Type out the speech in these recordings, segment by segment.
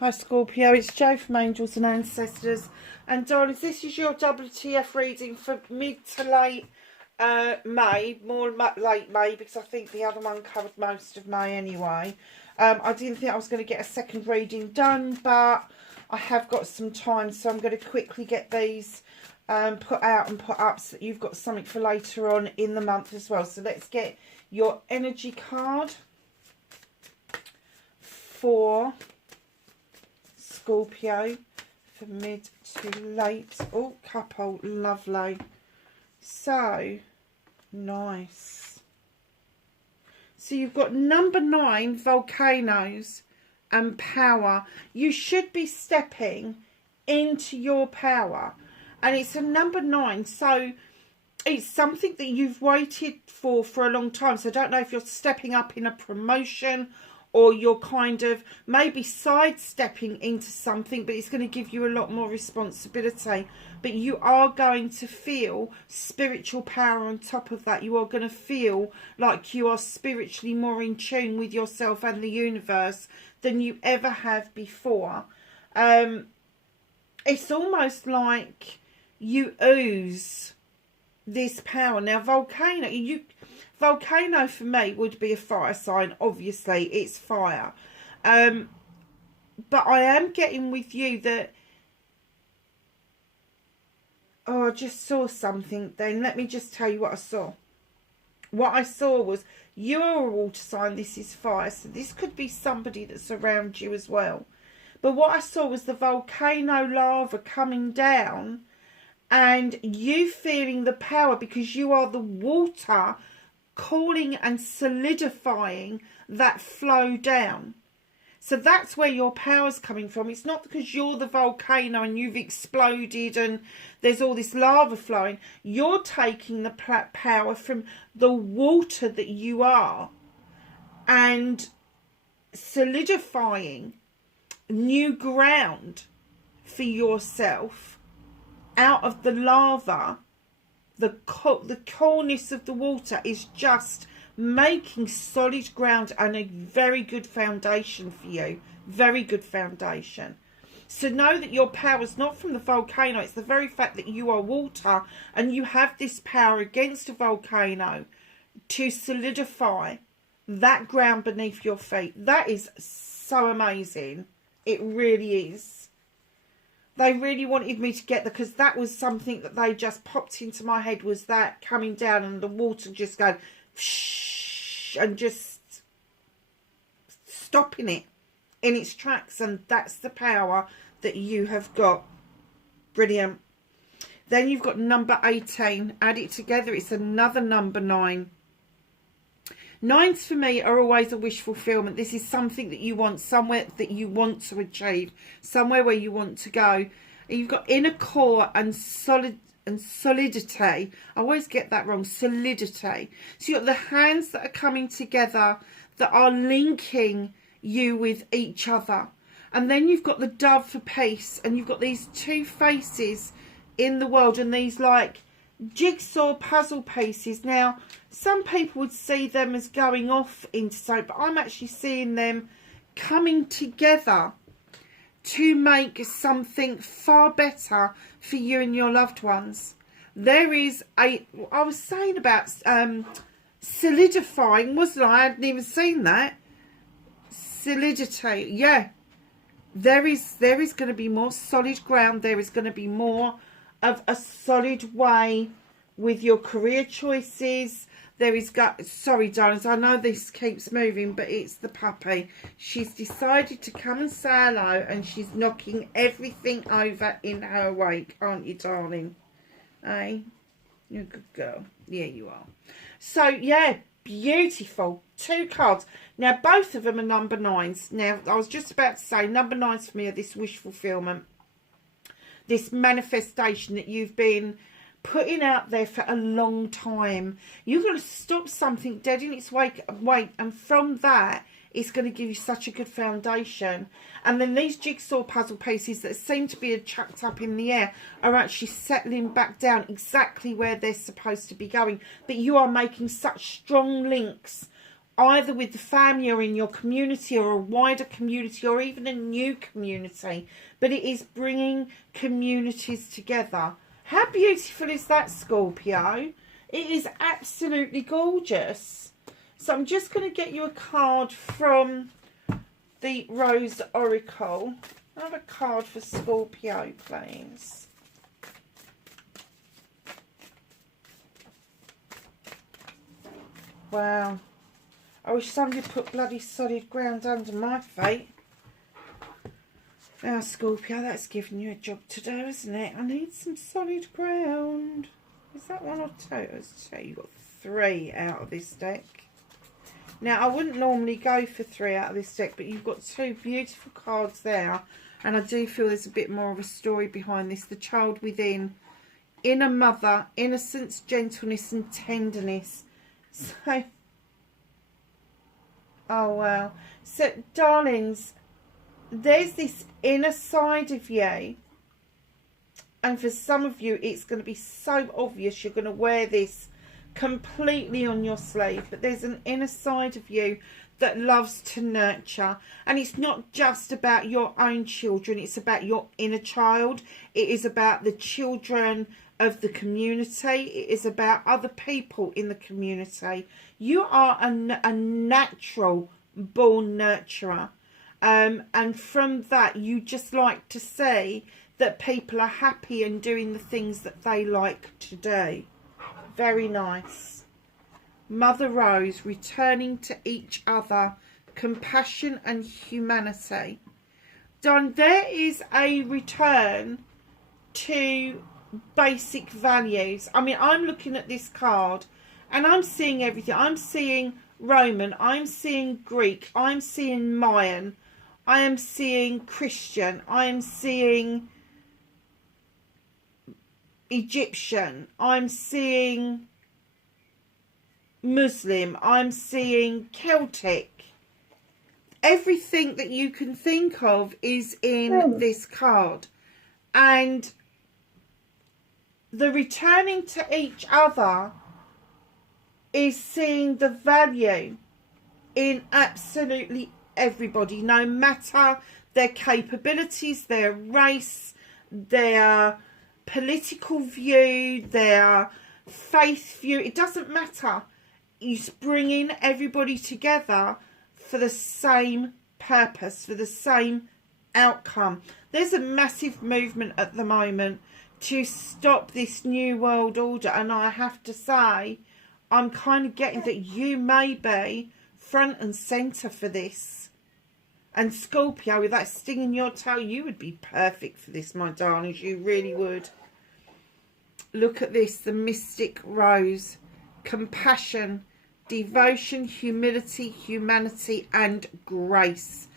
Hi Scorpio, it's Jo from Angels and Ancestors. And darlings, this is your WTF reading for mid to late May. Late May, because I think the other one covered most of May anyway. I didn't think I was going to get a second reading done, but I have got some time, so I'm going to quickly get these put out and put up so that you've got something for later on in the month as well. So let's get your energy card for Scorpio for mid to late. Oh, couple, lovely. So nice. So you've got number 9, volcanoes and power. You should be stepping into your power, and it's a number 9, so it's something that you've waited for a long time. So I don't know if you're stepping up in a promotion, or you're kind of maybe sidestepping into something, but it's going to give you a lot more responsibility. But you are going to feel spiritual power on top of that. You are going to feel like you are spiritually more in tune with yourself and the universe than you ever have before. It's almost like you ooze this power. Now, volcano for me would be a fire sign. Obviously, it's fire. But I am getting with you that... Oh, I just saw something then. Let me just tell you what I saw. What I saw was, you're a water sign, this is fire. So this could be somebody that's around you as well. But what I saw was the volcano lava coming down, and you feeling the power because you are the water cooling and solidifying that flow down. So that's where your power's coming from. It's not because you're the volcano and you've exploded and there's all this lava flowing. You're taking the power from the water that you are and solidifying new ground for yourself out of the lava. The coolness of the water is just making solid ground and a very good foundation for you. Very good foundation. So know that your power is not from the volcano. It's the very fact that you are water and you have this power against a volcano to solidify that ground beneath your feet. That is so amazing. It really is. They really wanted me to get there, because that was something that they just popped into my head, was that coming down and the water just going shh, and just stopping it in its tracks. And that's the power that you have got. Brilliant. Then you've got number 18. Add it together, it's another number 9. 9s for me are always a wish fulfillment. This is something that you want, somewhere that you want to achieve, somewhere where you want to go. And you've got inner core and solidity. I always get that wrong. Solidity. So you've got the hands that are coming together, that are linking you with each other. And then you've got the dove for peace, and you've got these two faces in the world, and these like jigsaw puzzle pieces. Now, some people would see them as going off into something, but I'm actually seeing them coming together to make something far better for you and your loved ones. There is I was saying about solidifying, wasn't I? I hadn't even seen that. Solidity, yeah. There is going to be more solid ground. There is going to be more of a solid way with your career choices. There is sorry darlings, I know this keeps moving, but it's the puppy. She's decided to come and say hello, and she's knocking everything over in her wake, aren't you, darling? Eh? You're a good girl. Yeah, you are. So yeah, beautiful. 2 cards. Now both of them are number 9s. Now I was just about to say, number 9s for me are this wish fulfillment, this manifestation that you've been putting out there for a long time. You're going to stop something dead in its wake, and from that, it's going to give you such a good foundation. And then these jigsaw puzzle pieces that seem to be chucked up in the air are actually settling back down exactly where they're supposed to be going. But you are making such strong links either with the family or in your community or a wider community or even a new community. But it is bringing communities together. How beautiful is that, Scorpio? It is absolutely gorgeous. So I'm just going to get you a card from the Rose Oracle. I have a card for Scorpio, please. Wow. I wish somebody put bloody solid ground under my feet. Now, Scorpio, that's giving you a job to do, isn't it? I need some solid ground. Is that one or two? Let's say you've got 3 out of this deck. Now, I wouldn't normally go for 3 out of this deck, but you've got 2 beautiful cards there. And I do feel there's a bit more of a story behind this. The child within, inner mother, innocence, gentleness and tenderness. So, oh wow. So, darlings, there's this inner side of you. And for some of you, it's going to be so obvious you're going to wear this completely on your sleeve. But there's an inner side of you that loves to nurture. And it's not just about your own children. It's about your inner child. It is about the children of the community. It is about other people in the community. You are a natural born nurturer. And from that, you just like to see that people are happy and doing the things that they like to do. Very nice. Mother Rose, returning to each other, compassion and humanity. Don, there is a return to basic values. I mean, I'm looking at this card and I'm seeing everything. I'm seeing Roman, I'm seeing Greek, I'm seeing Mayan, I am seeing Christian, I am seeing Egyptian, I'm seeing Muslim, I'm seeing Celtic. Everything that you can think of is in this card. And the returning to each other is seeing the value in absolutely everybody, no matter their capabilities, their race, their political view, their faith view. It doesn't matter. It's bringing everybody together for the same purpose, for the same outcome. There's a massive movement at the moment to stop this new world order, and I have to say, I'm kind of getting that you may be front and centre for this. And Scorpio, with that sting in your toe, you would be perfect for this, my darlings. You really would. Look at this, the Mystic Rose. Compassion, devotion, humility, humanity and grace.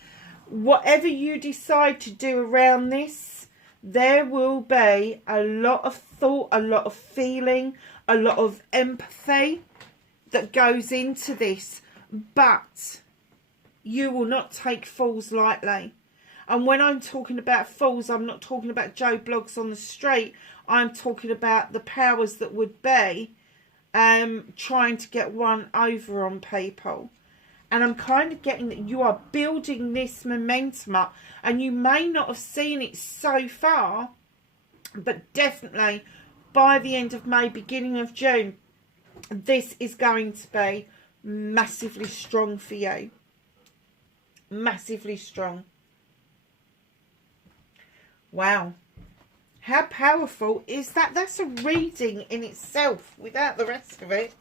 Whatever you decide to do around this, there will be a lot of thought, a lot of feeling, a lot of empathy that goes into this. But you will not take fools lightly. And when I'm talking about fools, I'm not talking about Joe Bloggs on the street. I'm talking about the powers that would be trying to get one over on people. And I'm kind of getting that you are building this momentum up. And you may not have seen it so far, but definitely by the end of May, beginning of June, this is going to be massively strong for you. Massively strong. Wow. How powerful is that? That's a reading in itself without the rest of it.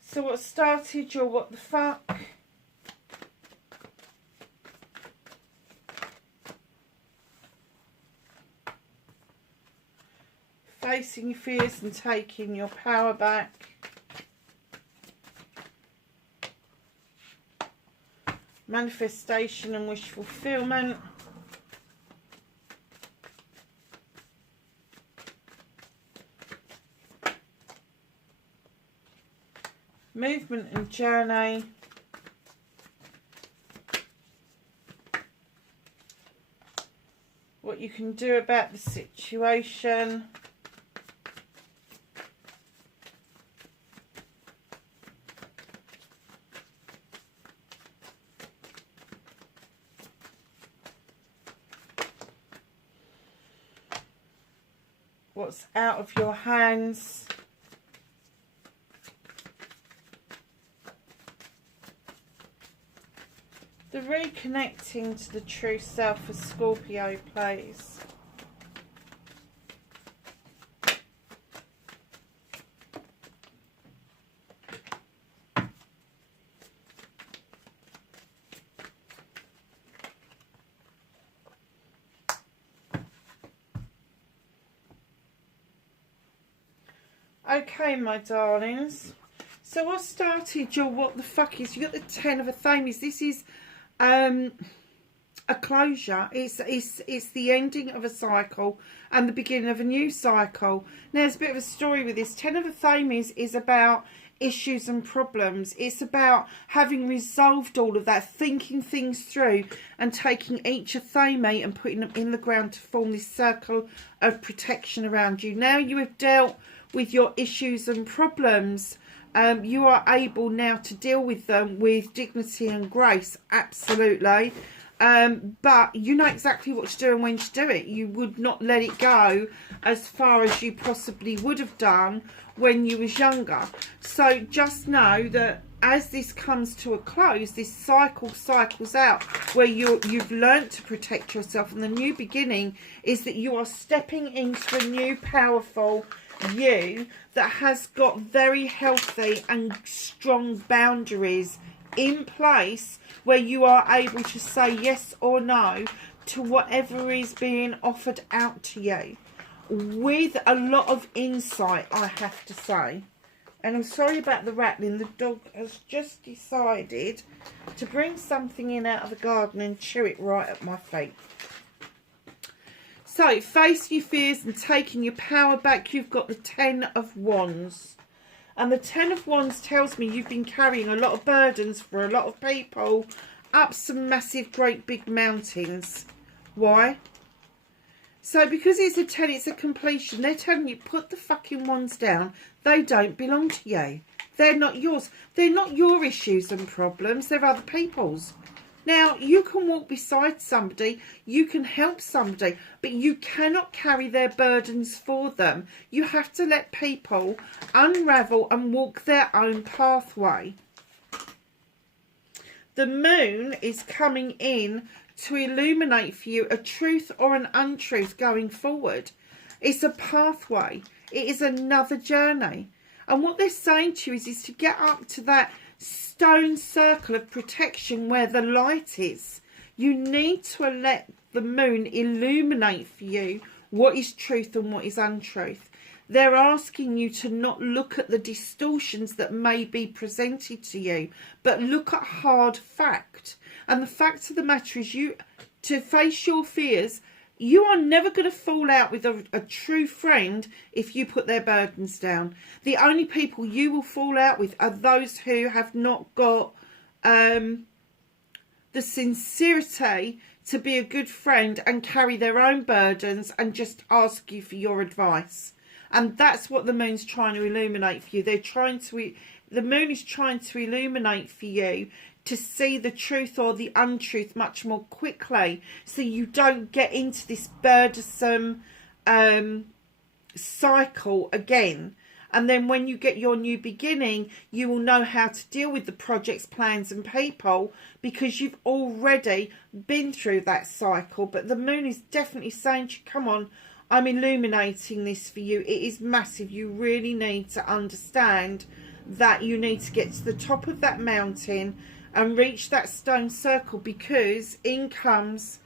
So what started your what the fuck? Facing your fears and taking your power back. Manifestation and wish fulfillment. Movement and journey. what you can do about the situation. What's out of your hands. The reconnecting to the true self for Scorpio, please. Okay, my darlings. So I started your what the fuck is. You got the 10 of a Thames. This is a closure. It's the ending of a cycle and the beginning of a new cycle. Now there's a bit of a story with this. 10 of a Thames is about issues and problems. It's about having resolved all of that, thinking things through and taking each athame and putting them in the ground to form this circle of protection around you. Now you have dealt with your issues and problems. You are able now to deal with them with dignity and grace, absolutely. But you know exactly what to do and when to do it. You would not let it go as far as you possibly would have done when you was younger. So just know that as this comes to a close, this cycles out where you've learnt to protect yourself, and the new beginning is that you are stepping into a new powerful you that has got very healthy and strong boundaries in place, where you are able to say yes or no to whatever is being offered out to you with a lot of insight, I have to say. And I'm sorry about the rattling. The dog has just decided to bring something in out of the garden and chew it right at my feet. So, face your fears and taking your power back. You've got the 10 of Wands. And the 10 of Wands tells me you've been carrying a lot of burdens for a lot of people up some massive, great big mountains. Why? So, because it's a 10, it's a completion. They're telling you, put the fucking wands down. They don't belong to you. They're not yours. They're not your issues and problems. They're other people's. Now, you can walk beside somebody, you can help somebody, but you cannot carry their burdens for them. You have to let people unravel and walk their own pathway. The moon is coming in to illuminate for you a truth or an untruth going forward. It's a pathway. It is another journey. And what they're saying to you is to get up to that stone circle of protection where the light is. You need to let the moon illuminate for you what is truth and what is untruth. They're asking you to not look at the distortions that may be presented to you, but look at hard fact. And the fact of the matter is, you to face your fears. You are never going to fall out with a true friend if you put their burdens down. The only people you will fall out with are those who have not got the sincerity to be a good friend and carry their own burdens and just ask you for your advice. And that's what the moon's trying to illuminate for you. The moon is trying to illuminate for you to see the truth or the untruth much more quickly, so you don't get into this burdensome cycle again. And then when you get your new beginning, you will know how to deal with the projects, plans and people, because you've already been through that cycle. But the moon is definitely saying to you, come on, I'm illuminating this for you. It is massive. You really need to understand that you need to get to the top of that mountain and reach that stone circle, because in comes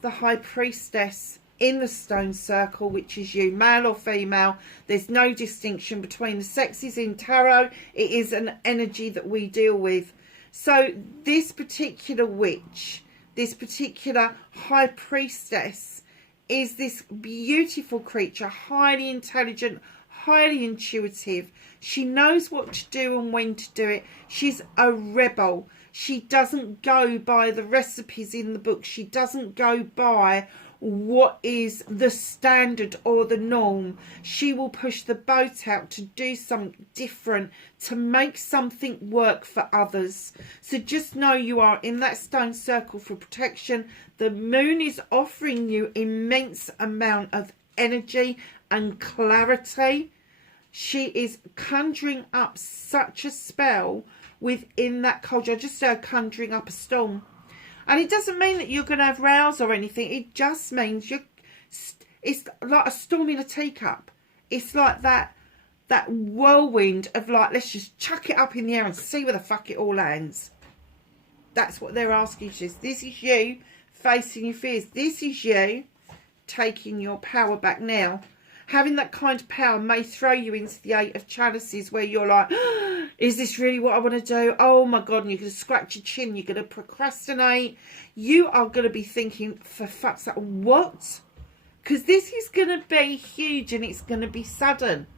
the high priestess in the stone circle, which is you, male or female. There's no distinction between the sexes in tarot. It is an energy that we deal with. So this particular witch, this particular high priestess, is this beautiful creature, highly intelligent, highly intuitive. She knows what to do and when to do it. She's a rebel. She doesn't go by the recipes in the book. She doesn't go by what is the standard or the norm. She will push the boat out to do something different, to make something work for others. So just know you are in that stone circle for protection. The moon is offering you immense amount of energy and clarity. She is conjuring up such a spell within that culture. I just say conjuring up a storm. And it doesn't mean that you're going to have rows or anything. It just means it's like a storm in a teacup. It's like that whirlwind of like, let's just chuck it up in the air and see where the fuck it all lands. That's what they're asking you. This is you facing your fears. This is you taking your power back now. Having that kind of power may throw you into the Eight of Chalices where you're like, oh, is this really what I want to do? Oh my God, and you're going to scratch your chin. You're going to procrastinate. You are going to be thinking, for fuck's sake, what? Because this is going to be huge and it's going to be sudden.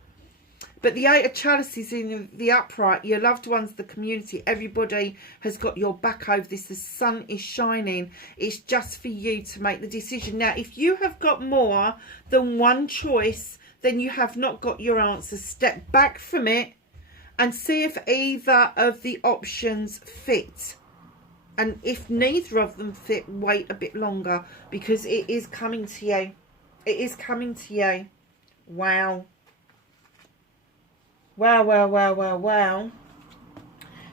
But the Eight of Chalices in the upright, your loved ones, the community, everybody has got your back over this. The sun is shining. It's just for you to make the decision. Now, if you have got more than one choice, then you have not got your answer. Step back from it and see if either of the options fit. And if neither of them fit, wait a bit longer, because it is coming to you. It is coming to you. Wow. Wow, wow, wow, wow, wow.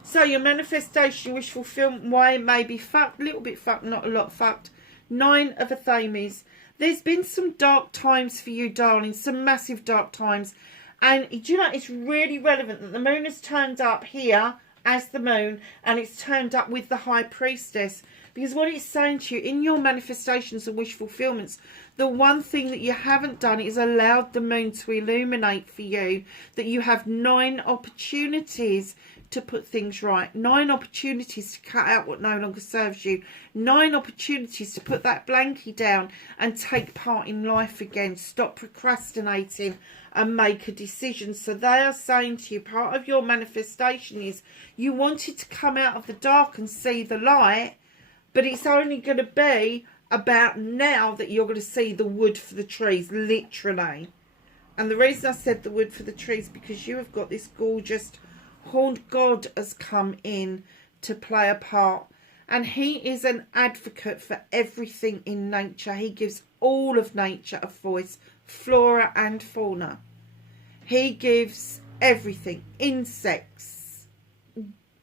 So your manifestation, wish fulfillment, why it may be fucked, a little bit fucked, not a lot fucked. 9 of Athames. There's been some dark times for you, darling, some massive dark times. And do you know, it's really relevant that the moon has turned up here as the moon, and it's turned up with the High Priestess. Because what it's saying to you, in your manifestations and wish fulfillments, the one thing that you haven't done is allowed the moon to illuminate for you that you have 9 opportunities to put things right. 9 opportunities to cut out what no longer serves you. 9 opportunities to put that blankie down and take part in life again. Stop procrastinating and make a decision. So they are saying to you, part of your manifestation is you wanted to come out of the dark and see the light, but it's only going to be about now that you're going to see the wood for the trees, literally. And the reason I said the wood for the trees, because you have got this gorgeous horned god has come in to play a part. And he is an advocate for everything in nature. He gives all of nature a voice, flora and fauna. He gives everything, insects,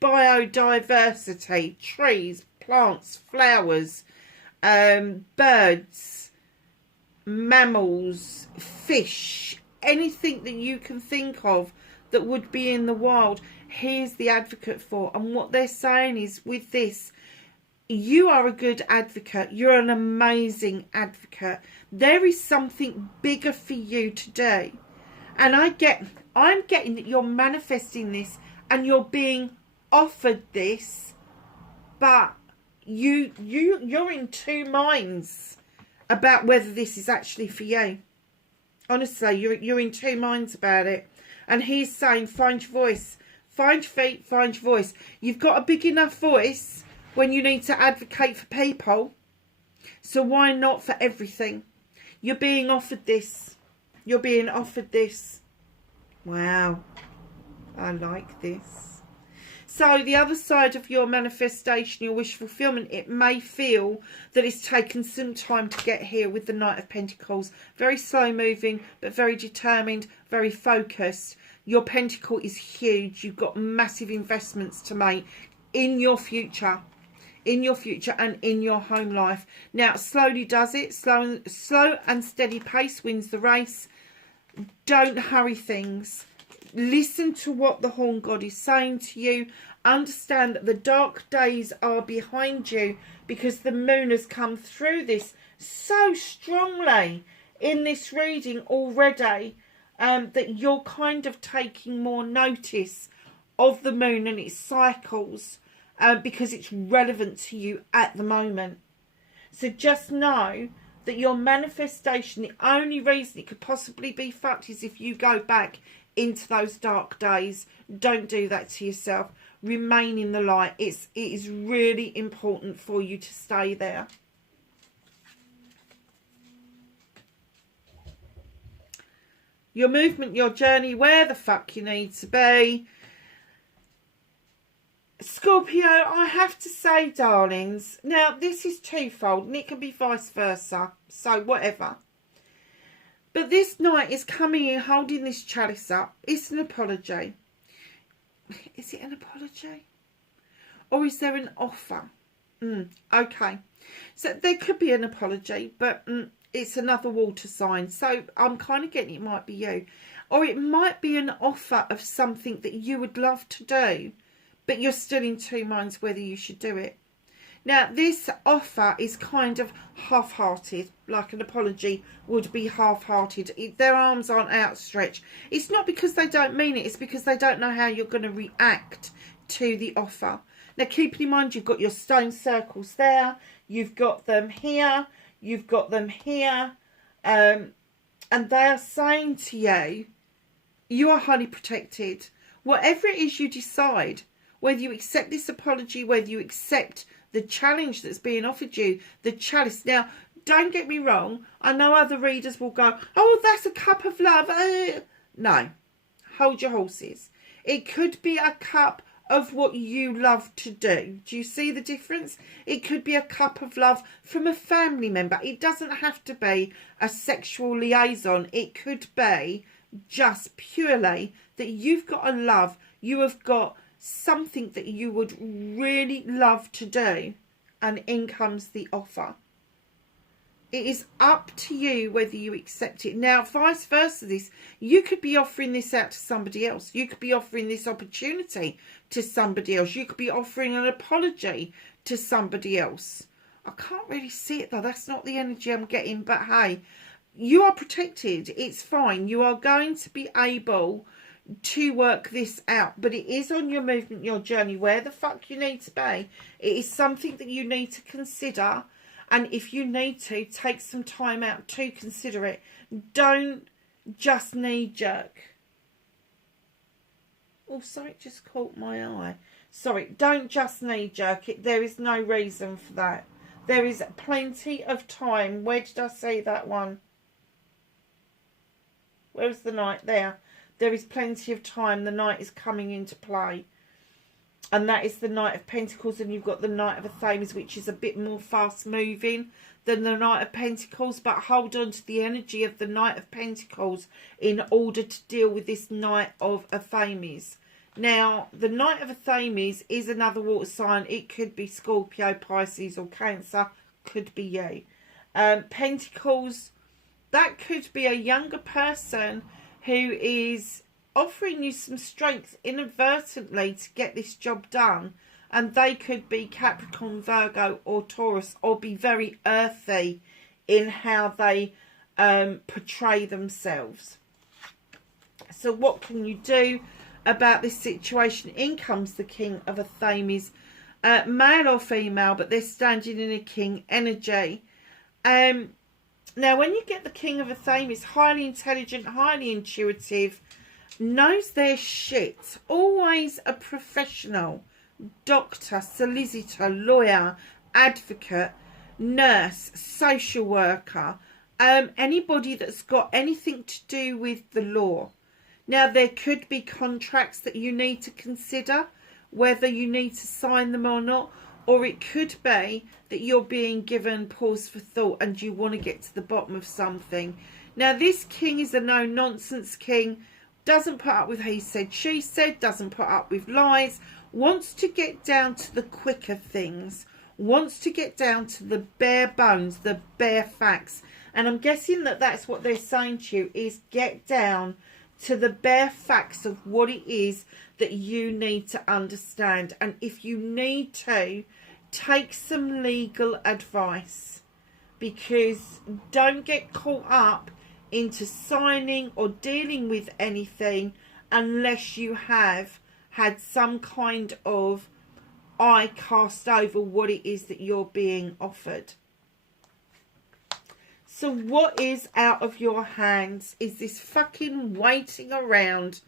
biodiversity, trees, plants, flowers, birds, mammals, fish, anything that you can think of that would be in the wild, he is the advocate for. And what they're saying is, with this, you are a good advocate. You're an amazing advocate. There is something bigger for you today. And I'm getting that you're manifesting this and you're being offered this, but you're in 2 minds about whether this is actually for you. Honestly, you're in 2 minds about it. And he's saying, find your voice, find your feet, find your voice. You've got a big enough voice when you need to advocate for people. So why not for everything? You're being offered this. You're being offered this. Wow. I like this. So the other side of your manifestation, your wish fulfillment, it may feel that it's taken some time to get here with the Knight of Pentacles. Very slow moving, but very determined, very focused. Your pentacle is huge. You've got massive investments to make in your future. In your future and in your home life. Now, slowly does it. Slow and steady pace wins the race. Don't hurry things. Listen to what the Horn God is saying to you. Understand that the dark days are behind you because the moon has come through this so strongly in this reading already, that you're kind of taking more notice of the moon and its cycles because it's relevant to you at the moment. So just know that your manifestation, the only reason it could possibly be fucked is if you go back into those dark days. Don't do that to yourself. remain in the light. It is really important for you to stay there. Your movement, your journey, where the fuck you need to be. Scorpio, I have to say, darlings, now this is twofold, and it can be vice versa, so whatever. But this knight is coming in holding this chalice up. It's an apology. Is it an apology? Or is there an offer? Okay. So there could be an apology, but it's another water sign. So I'm kind of getting it might be you. Or it might be an offer of something that you would love to do, but you're still in two minds whether you should do it. Now, this offer is kind of half-hearted, like an apology would be half-hearted. Their arms aren't outstretched. It's not because they don't mean it, it's because they don't know how you're going to react to the offer. Now, keeping in mind, you've got your stone circles there, you've got them here, you've got them here, and they are saying to you, you are highly protected. Whatever it is you decide, whether you accept this apology, whether you accept the challenge that's being offered you, the chalice. Now, don't get me wrong. I know other readers will go, oh, that's a cup of love. No, hold your horses. It could be a cup of what you love to do. Do you see the difference? It could be a cup of love from a family member. It doesn't have to be a sexual liaison. It could be just purely that you've got a love. You have got something that you would really love to do, and in comes the offer. It is up to you whether you accept it. Now, vice versa, this, you could be offering this out to somebody else. You could be offering this opportunity to somebody else. You could be offering an apology to somebody else. I can't really see it though. That's not the energy I'm getting, but hey, you are protected. It's fine. You are going to be able to work this out, but it is on your movement, your journey, where the fuck you need to be. It is something that you need to consider, and if you need to, take some time out to consider it. Don't just knee jerk. Oh, sorry, it just caught my eye. Sorry, don't just knee jerk it. There is no reason for that. There is plenty of time. Where did I see that one? Where's the knight? There. There is plenty of time. The knight is coming into play. And that is the Knight of Pentacles. And you've got the Knight of Athame, which is a bit more fast moving than the Knight of Pentacles. But hold on to the energy of the Knight of Pentacles in order to deal with this Knight of Athame. Now, the Knight of Athame is another water sign. It could be Scorpio, Pisces or Cancer. Could be you. Pentacles, that could be a younger person who is offering you some strength inadvertently to get this job done, and they could be Capricorn, Virgo or Taurus, or be very earthy in how they portray themselves. So what can you do about this situation? In comes the King of Athame, male or female, but they're standing in a king energy. Now, when you get the King of Athame, highly intelligent, highly intuitive, knows their shit, always a professional, doctor, solicitor, lawyer, advocate, nurse, social worker, anybody that's got anything to do with the law. Now, there could be contracts that you need to consider, whether you need to sign them or not. Or it could be that you're being given pause for thought and you want to get to the bottom of something. Now, this king is a no-nonsense king. Doesn't put up with he said, she said. Doesn't put up with lies. Wants to get down to the quicker things. Wants to get down to the bare bones, the bare facts. And I'm guessing that that's what they're saying to you, is get down to the bare facts of what it is that you need to understand. And if you need to, take some legal advice, because don't get caught up into signing or dealing with anything unless you have had some kind of eye cast over what it is that you're being offered. So what is out of your hands is this fucking waiting around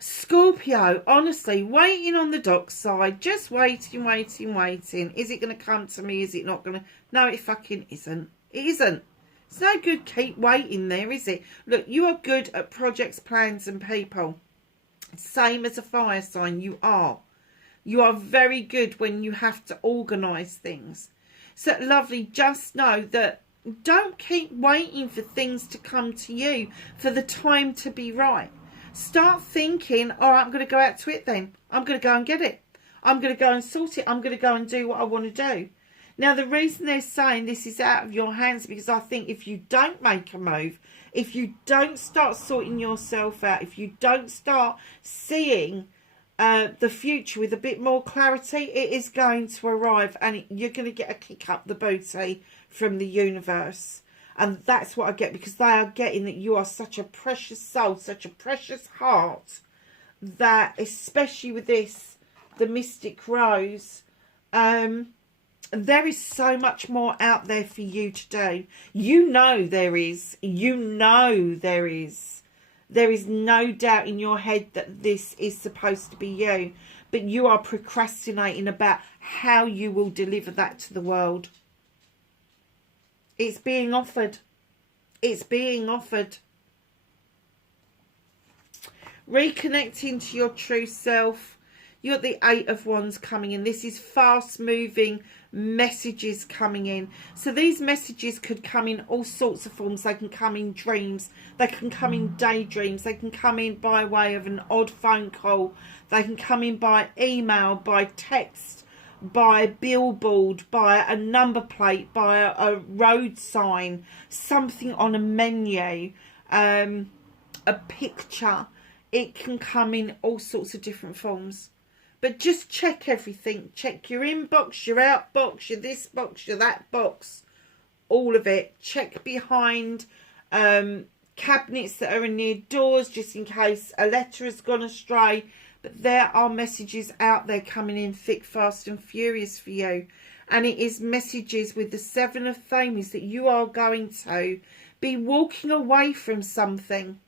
Scorpio, honestly, waiting on the dockside, just waiting, waiting, waiting. Is it going to come to me? Is it not going to? No, it fucking isn't. It isn't. It's no good keep waiting there, is it? Look, you are good at projects, plans and people. Same as a fire sign, you are. You are very good when you have to organise things. So, lovely, just know that don't keep waiting for things to come to you, for the time to be right. Start thinking, all right, I'm going to go out to it then. I'm going to go and get it. I'm going to go and sort it. I'm going to go and do what I want to do. Now, the reason they're saying this is out of your hands, because I think if you don't make a move, if you don't start sorting yourself out, if you don't start seeing the future with a bit more clarity, it is going to arrive, and you're going to get a kick up the booty from the universe. And that's what I get, because they are getting that you are such a precious soul, such a precious heart, that especially with this, the Mystic Rose, there is so much more out there for you to do. You know there is. You know there is. There is no doubt in your head that this is supposed to be you. But you are procrastinating about how you will deliver that to the world. It's being offered. It's being offered. Reconnecting to your true self. You've got the Eight of Wands coming in. This is fast moving messages coming in. So these messages could come in all sorts of forms. They can come in dreams. They can come in daydreams. They can come in by way of an odd phone call. They can come in by email, by text, by a billboard, by a number plate, by a road sign, something on a menu, a picture. It can come in all sorts of different forms. But just check everything. Check your inbox, your outbox, your this box, your that box. All of it. Check behind cabinets that are near doors, just in case a letter has gone astray. But there are messages out there coming in thick, fast and furious for you. And it is messages with the Seven of Thames that you are going to be walking away from something.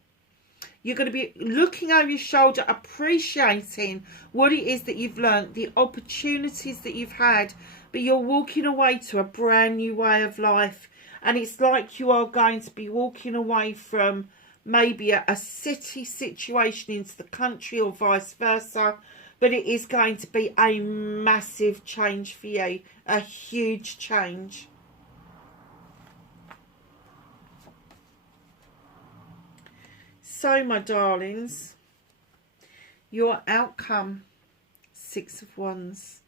You're going to be looking over your shoulder, appreciating what it is that you've learned, the opportunities that you've had. But you're walking away to a brand new way of life. And it's like you are going to be walking away from maybe a city situation into the country or vice versa. But it is going to be a massive change for you. A huge change. So, my darlings, your outcome, Six of Wands.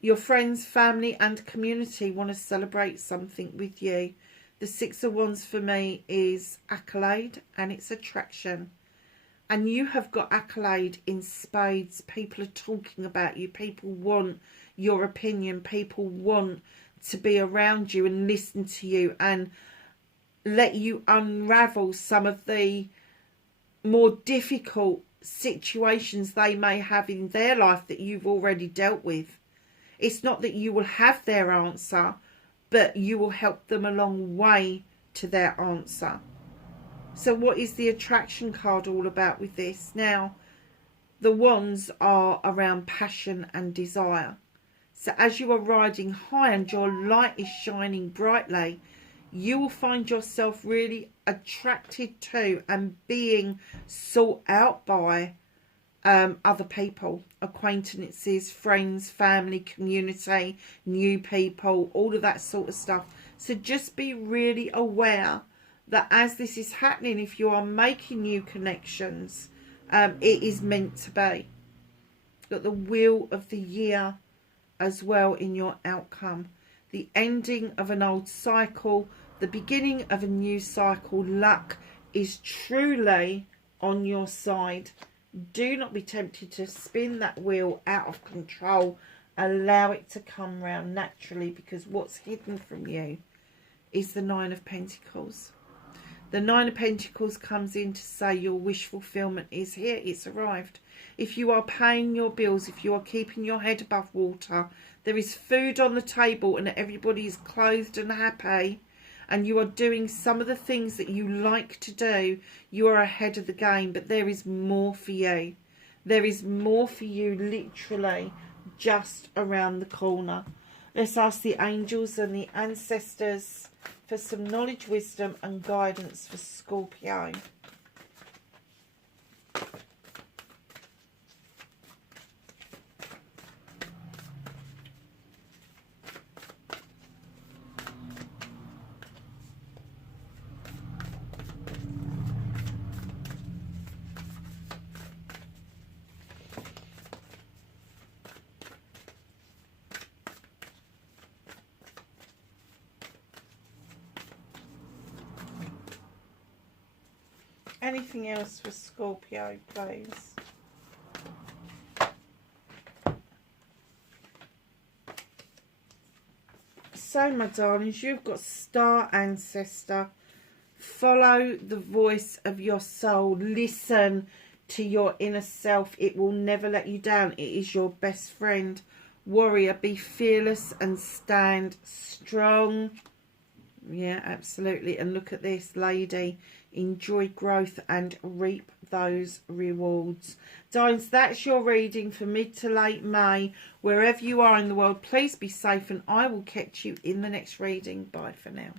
Your friends, family and community want to celebrate something with you. The Six of Wands for me is accolade and it's attraction. And you have got accolade in spades. People are talking about you. People want your opinion. People want to be around you and listen to you and let you unravel some of the more difficult situations they may have in their life that you've already dealt with. It's not that you will have their answer, but you will help them along the way to their answer. So what is the attraction card all about with this? Now, the wands are around passion and desire. So as you are riding high and your light is shining brightly, you will find yourself really attracted to and being sought out by other people, acquaintances, friends, family, community, new people, all of that sort of stuff. So just be really aware that as this is happening, if you are making new connections, it is meant to be. Got the Wheel of the Year as well in your outcome. The ending of an old cycle, the beginning of a new cycle. Luck is truly on your side. Do not be tempted to spin that wheel out of control. Allow it to come round naturally, because what's hidden from you is the Nine of Pentacles. The Nine of Pentacles comes in to say your wish fulfillment is here. It's arrived. If you are paying your bills, if you are keeping your head above water, there is food on the table and everybody is clothed and happy, and you are doing some of the things that you like to do. You are ahead of the game, but there is more for you. There is more for you literally just around the corner. Let's ask the angels and the ancestors for some knowledge, wisdom and guidance for Scorpio. Anything else for Scorpio, please? So, my darlings, you've got Star Ancestor. Follow the voice of your soul. Listen to your inner self. It will never let you down. It is your best friend. Warrior, be fearless and stand strong. Yeah, absolutely. And look at this, lady. Enjoy growth and reap those rewards. Darlings, that's your reading for mid to late May. Wherever you are in the world, please be safe, and I will catch you in the next reading. Bye for now.